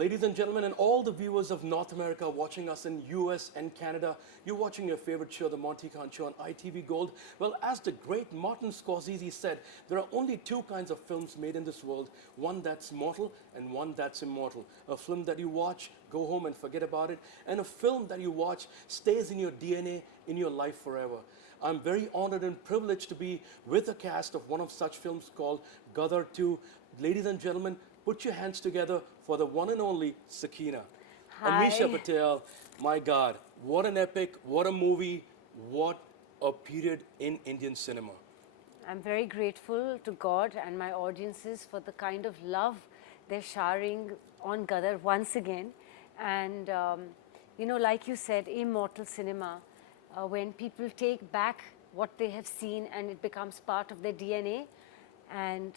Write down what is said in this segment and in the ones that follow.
Ladies and gentlemen, and all the viewers of North America watching us in US and Canada, you're watching your favorite show, The Monty Show on ITV Gold. Well, as the great Martin Scorsese said, there are only two kinds of films made in this world, one that's mortal and one that's immortal. A film that you watch, go home and forget about it, and a film that you watch stays in your DNA, in your life forever. I'm very honored and privileged to be with a cast of one of such films called Gadar 2. Ladies and gentlemen, put your hands together for the one and only Sakina. Hi. Ameesha Patel, my God, what an epic, what a movie, what a period in Indian cinema. I'm very grateful to God and my audiences for the kind of love they're showering on Gadar once again. And, you know, like you said, immortal cinema, when people take back what they have seen and it becomes part of their DNA. And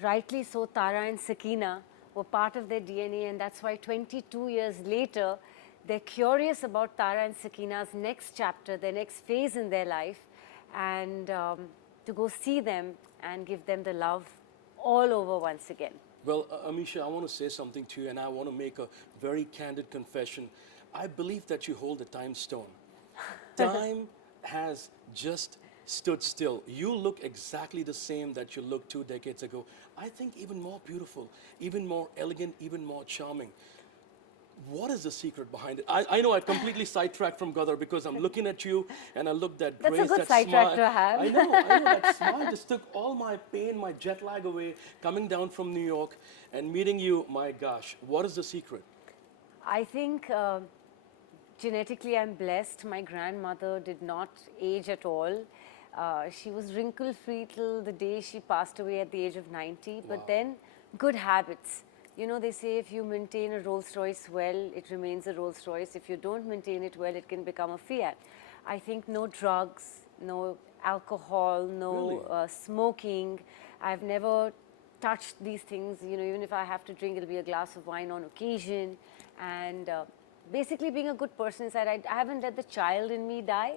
rightly so, Tara and Sakina were part of their DNA, and that's why 22 years later, they're curious about Tara and Sakina's next chapter, their next phase in their life, and to go see them and give them the love all over once again. Well, Ameesha, I want to say something to you, and I want to make a very candid confession. I believe that you hold a time stone. Time has just stood still. You look exactly the same that you looked 2 decades ago. I think even more beautiful, even more elegant, even more charming. What is the secret behind it? I know I completely sidetracked from Gadar because I'm looking at you and I looked at Grace. That's a good that sidetrack smile. to have. I know, that smile just took all my pain, my jet lag away, coming down from New York and meeting you. My gosh, what is the secret? I think genetically I'm blessed. My grandmother did not age at all. She was wrinkle-free till the day she passed away at the age of 90. But then, good habits. You know, they say if you maintain a Rolls Royce well, it remains a Rolls Royce. If you don't maintain it well, it can become a Fiat. I think no drugs, no alcohol, no smoking. I've never touched these things. You know, even if I have to drink, it'll be a glass of wine on occasion. And basically being a good person inside. I haven't let the child in me die.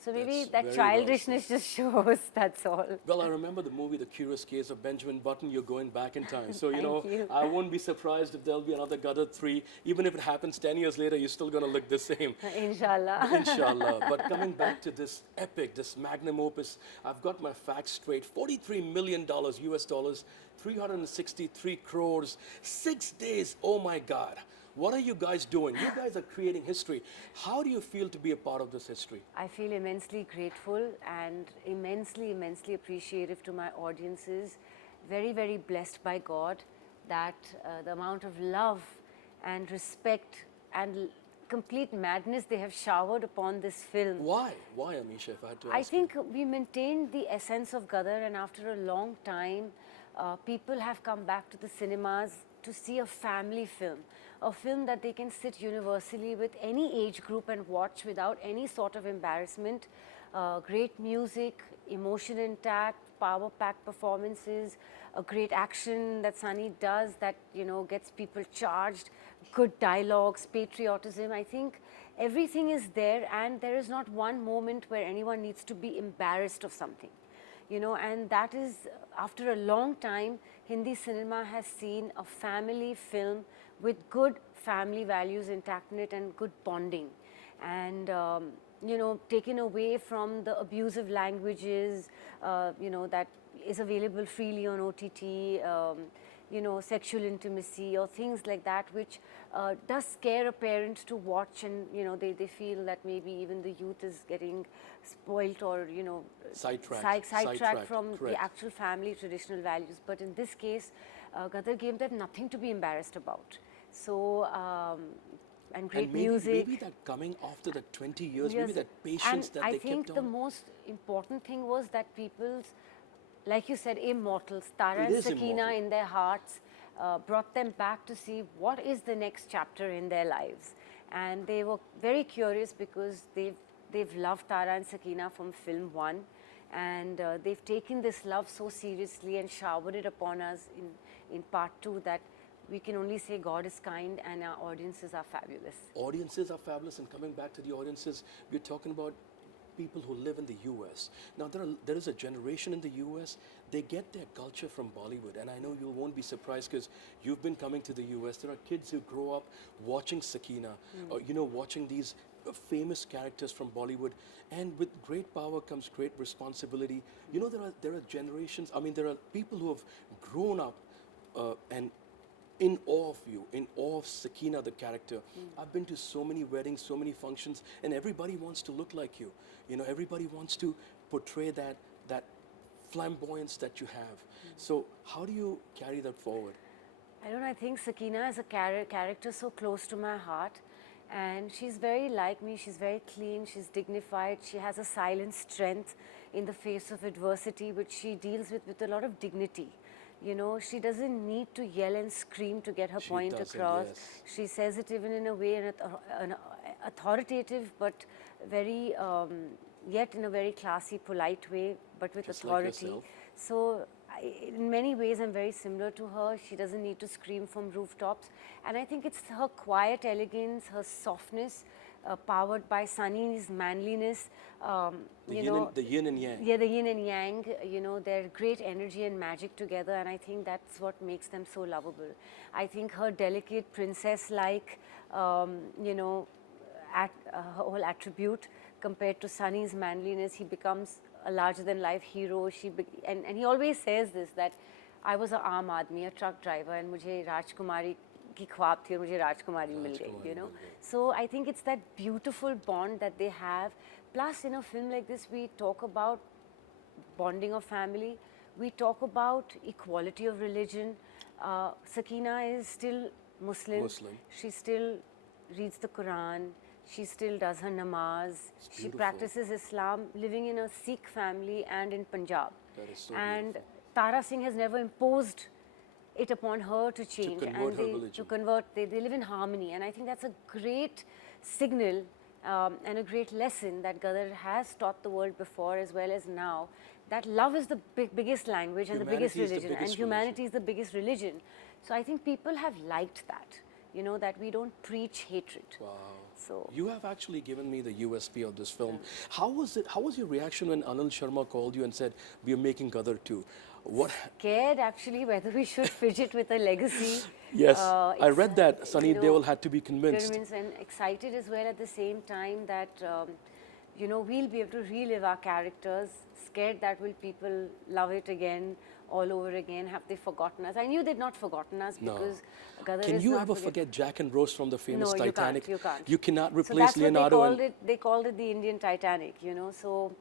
So maybe that childishness just shows, that's all. Well, I remember the movie, The Curious Case of Benjamin Button. You're going back in time. So, you know, you. I won't be surprised if there'll be another Gadar 3. Even if it happens 10 years later, you're still going to look the same. Inshallah. Inshallah. But coming back to this epic, this magnum opus, I've got my facts straight. $43 million US dollars, 363 crores, 6 days. Oh my God. What are you guys doing? You guys are creating history. How do you feel to be a part of this history? I feel immensely grateful and immensely, immensely appreciative to my audiences. Very, very blessed by God that the amount of love and respect and complete madness they have showered upon this film. Why? Why, Ameesha, if I had to ask I think we maintained the essence of Gadar, and after a long time, people have come back to the cinemas to see a family film. A film that they can sit universally with any age group and watch without any sort of embarrassment. Great music, emotion intact, power-packed performances, a great action that Sunny does that, you know, gets people charged, good dialogues, patriotism. I think everything is there, and there is not one moment where anyone needs to be embarrassed of something. You know, and that is, after a long time, Hindi cinema has seen a family film with good family values intact in it and good bonding. And, you know, taken away from the abusive languages, you know, that is available freely on OTT, you know, sexual intimacy or things like that, which does scare a parent to watch, and, you know, they feel that maybe even the youth is getting spoilt or, you know, sidetracked from the actual family traditional values. But in this case, Gadar gave them nothing to be embarrassed about. So, and great music. Maybe that coming after the 20 years, maybe that patience that they kept on. I think the most important thing was that people's, like you said, immortals, Tara and Sakina in their hearts, brought them back to see what is the next chapter in their lives. And they were very curious because they've loved Tara and Sakina from film 1. And they've taken this love so seriously and showered it upon us in part 2 that we can only say God is kind and our audiences are fabulous. Audiences are fabulous, and coming back to the audiences, we're talking about people who live in the US. Now, there is a generation in the US, they get their culture from Bollywood. And I know you won't be surprised because you've been coming to the US. There are kids who grow up watching Sakina, or, watching these famous characters from Bollywood. And with great power comes great responsibility. There are generations, I mean, there are people who have grown up and in awe of you, in awe of Sakina, the character. I've been to so many weddings, so many functions, and everybody wants to look like you. Everybody wants to portray that flamboyance that you have. So how do you carry that forward? I don't know, I think Sakina is a character so close to my heart, and she's very like me. She's very clean, she's dignified, she has a silent strength in the face of adversity, which she deals with a lot of dignity. She doesn't need to yell and scream to get her point across. Yes. She says it even in a way, an authoritative, but very, yet in a very classy, polite way, but with Just like authority. yourself. So, in many ways, I'm very similar to her. She doesn't need to scream from rooftops. And I think it's her quiet elegance, her softness, powered by Sunny's manliness. The yin and yang. Yeah, the yin and yang, their great energy and magic together, and I think that's what makes them so lovable. I think her delicate princess-like, her whole attribute compared to Sunny's manliness, he becomes a larger-than-life hero. And he always says this, that I was a aam aadmi, a truck driver, and mujhe Rajkumari की ख्वाब थी और मुझे राजकुमारी मिल गई, So I think it's that beautiful bond that they have. Plus, in a film like this, we talk about bonding of family. We talk about equality of religion. Sakina is still Muslim. She still reads the Quran. She still does her namaz. She practices Islam, living in a Sikh family and in Punjab. That is so and beautiful. Tara Singh has never imposed it upon her to change, convert her religion. to convert. They live in harmony, and I think that's a great signal and a great lesson that Gadar has taught the world before as well as now. That love is the biggest language and the biggest religion, and humanity is the biggest religion. So I think people have liked that, that we don't preach hatred. Wow. So you have actually given me the USP of this film. How was it? How was your reaction when Anil Sharma called you and said, "We are making Gadar 2"? What? Scared actually whether we should fidget with a legacy. Yes, I read that Sunny Deol had to be convinced. And excited as well at the same time that we'll be able to relive our characters. Scared that will people love it again, all over again? Have they forgotten us? I knew they'd not forgotten us because Gadar Can is you not ever forget Jack and Rose from the famous No, Titanic? You can't. You cannot So replace that's Leonardo. what they called it the Indian Titanic, So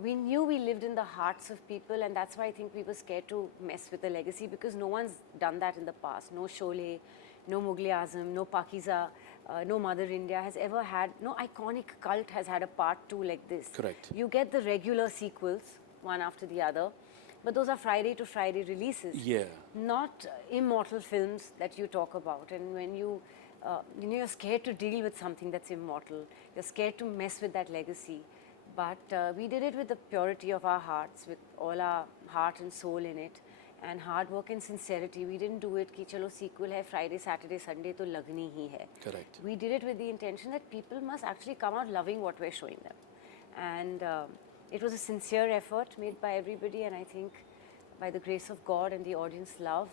we knew we lived in the hearts of people, and that's why I think we were scared to mess with the legacy, because no one's done that in the past. No Sholay, no Mughal Azam, no Pakiza, no Mother India has ever had, no iconic cult has had a part 2 like this. Correct. You get the regular sequels, one after the other, but those are Friday to Friday releases. Yeah. Not immortal films that you talk about. And when you're scared to deal with something that's immortal, you're scared to mess with that legacy. But we did it with the purity of our hearts, with all our heart and soul in it, and hard work and sincerity. We didn't do it ki chalo sequel hai Friday, Saturday, Sunday to lagni hi hai. Correct. We did it with the intention that people must actually come out loving what we're showing them. And it was a sincere effort made by everybody, and I think by the grace of God and the audience love,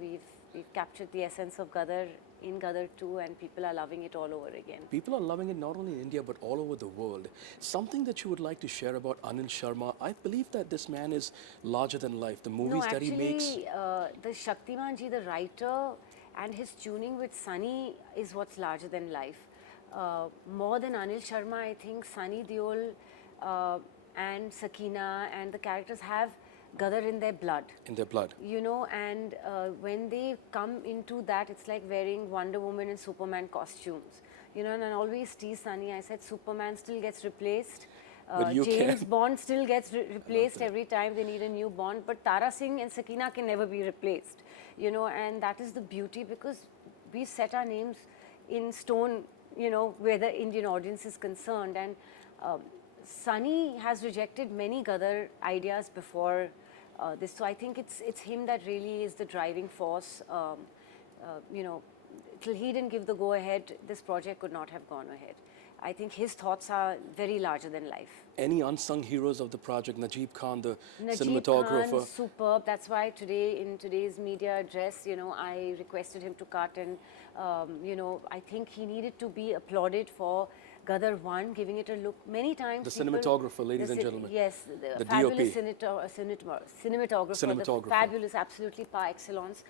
we've captured the essence of Gadar in Gadar 2, and people are loving it all over again. People are loving it not only in India but all over the world. Something that you would like to share about Anil Sharma? I believe that this man is larger than life. The movies that he makes. The Shaktiman ji, the writer, and his tuning with Sunny is what's larger than life. More than Anil Sharma, I think Sunny Deol and Sakina and the characters have Gadar in their blood. In their blood. And when they come into that, it's like wearing Wonder Woman and Superman costumes. And I always tease Sunny, I said Superman still gets replaced. James Bond still gets replaced every time they need a new Bond, but Tara Singh and Sakina can never be replaced. And that is the beauty, because we set our names in stone, where the Indian audience is concerned. And Sunny has rejected many Gadar ideas before this, so I think it's him that really is the driving force. Till he didn't give the go-ahead, this project could not have gone ahead. I think his thoughts are very larger than life. Any unsung heroes of the project? Najib Khan, the Najib cinematographer. Khan, superb. That's why today, in today's media address, I requested him to cut, and I think he needed to be applauded for Gadar 1, giving it a look. Many times The cinematographer, ladies and gentlemen. Yes, the DOP. fabulous cinematographer, the fabulous, absolutely par excellence.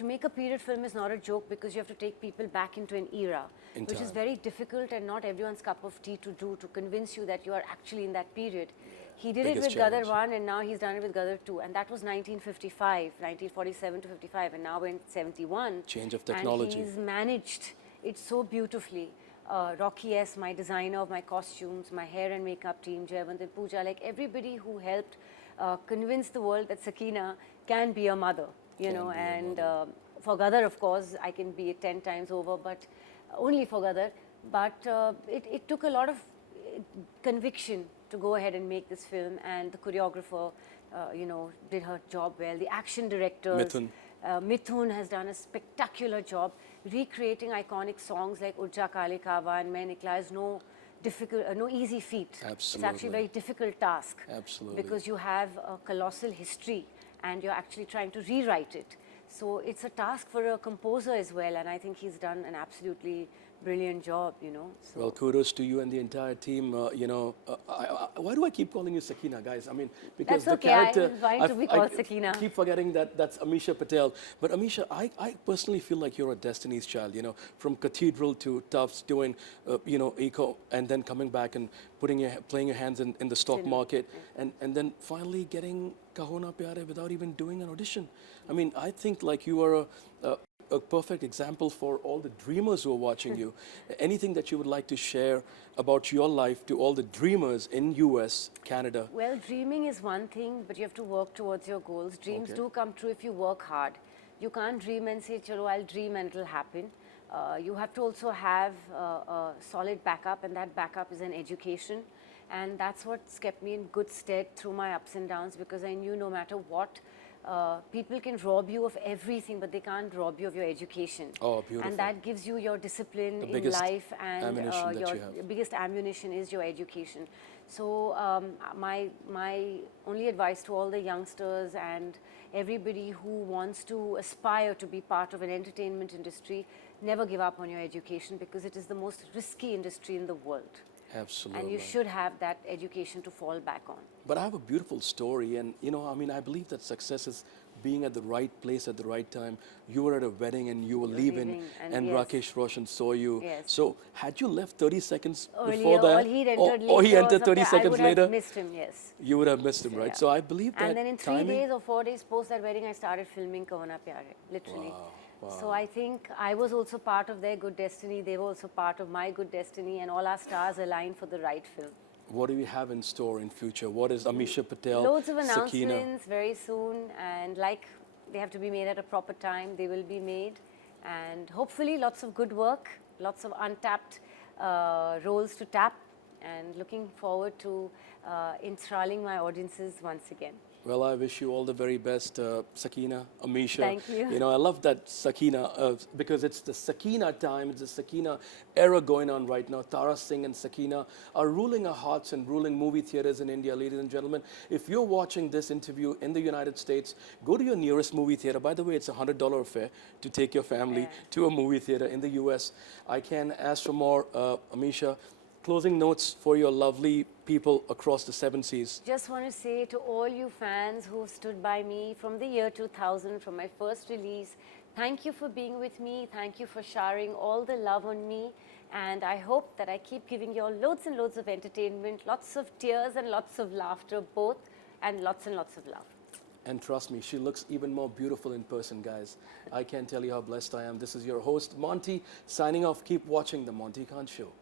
To make a period film is not a joke, because you have to take people back into an era, which is very difficult and not everyone's cup of tea to do, to convince you that you are actually in that period. He did it with Gadar 1, and now he's done it with Gadar 2, and that was 1955, 1947 to 55, and now we're in 71. Change of technology. And he's managed it so beautifully. Rocky S, my designer of my costumes, my hair and makeup team, Jayavant and Pooja, like everybody who helped convince the world that Sakina can be a mother, and for Gadar, of course, I can be it 10 times over, but only for Gadar. But it took a lot of conviction to go ahead and make this film, and the choreographer, did her job well. The action directors, Mithun has done a spectacular job recreating iconic songs like Urja Kale Kawa and Main Nikla is no easy feat. Absolutely. It's actually a very difficult task. Absolutely. Because you have a colossal history and you're actually trying to rewrite it. So it's a task for a composer as well, and I think he's done an absolutely brilliant job, So. Well, kudos to you and the entire team. Why do I keep calling you Sakina, guys? I mean, because that's the okay. character. I'm fine to be called Sakina. Keep forgetting that's Ameesha Patel. But Ameesha, I personally feel like you're a Destiny's Child. From Cathedral to Tufts, doing eco, and then coming back and playing your hands in the stock market, and then finally getting Kaho Na Pyare without even doing an audition. I mean, I think like you are a perfect example for all the dreamers who are watching you. Anything that you would like to share about your life to all the dreamers in US, Canada? Well, dreaming is one thing, but you have to work towards your goals. Dreams do come true if you work hard. You can't dream and say, chalo, I'll dream and it'll happen. You have to also have a solid backup, and that backup is an education. And that's what's kept me in good stead through my ups and downs, because I knew no matter what, people can rob you of everything, but they can't rob you of your education. Oh, beautiful. And that gives you your discipline in life, and your biggest ammunition is your education. So my only advice to all the youngsters and everybody who wants to aspire to be part of an entertainment industry, never give up on your education, because it is the most risky industry in the world. Absolutely. And you should have that education to fall back on. But I have a beautiful story, and I believe that success is being at the right place at the right time. You were at a wedding and you were leaving, and Rakesh Roshan saw you. Yes. So had you left 30 seconds Earlier, before that? or he'd entered later, or he entered 30 seconds I would later? have missed him, yes. You would have missed him, right? So I believe that And then in 3 timing, days or 4 days post that wedding, I started filming Kaho Na Pyare, literally. Wow. So I think I was also part of their good destiny. They were also part of my good destiny, and all our stars aligned for the right film. what do we have in store in future? What is Ameesha Patel, Loads of Sakina? announcements very soon, and like they have to be made at a proper time, they will be made. And hopefully lots of good work, lots of untapped roles to tap, and looking forward to enthralling my audiences once again. Well, I wish you all the very best, Sakina, Ameesha. Thank you. I love that Sakina because it's the Sakina time. It's the Sakina era going on right now. Tara Singh and Sakina are ruling our hearts and ruling movie theaters in India, ladies and gentlemen. If you're watching this interview in the United States, go to your nearest movie theater. By the way, it's a $100 affair to take your family to a movie theater in the US. I can ask for more, Ameesha. Closing notes for your lovely people across the 7 seas. Just want to say to all you fans who stood by me from the year 2000, from my first release, thank you for being with me. Thank you for showering all the love on me. And I hope that I keep giving you all loads and loads of entertainment, lots of tears and lots of laughter both, and lots of love. And trust me, she looks even more beautiful in person, guys. I can't tell you how blessed I am. This is your host, Monty, signing off. Keep watching The Monty Khan Show.